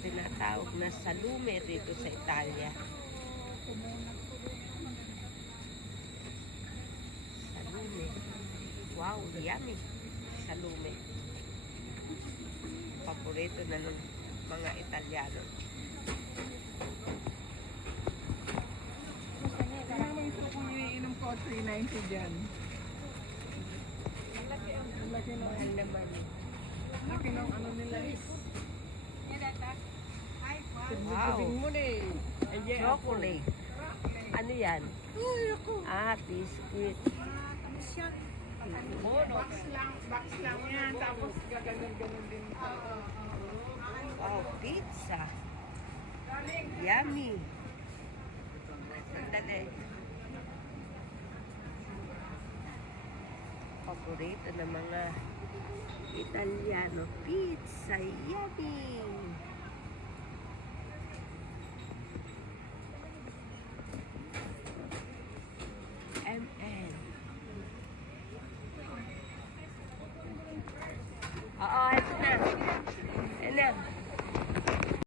tinatawag na salume dito sa Italia. Salume. Wow, yummy. Salume. Paborito na ng mga Italiano. Ano gusto kong iniinom ko? 390 dyan. Ang laki ng Mahal naman. laki ng ano nila. Wow. Mo na eh. Chocolate. Ano yan? Biscuit. Box lang yan. Tapos gaganon din. Oh, pizza. Yummy. Sandali. Paborito ng mga Italiano. Pizza. Yummy. MN. Oo, ito na. Ayan na.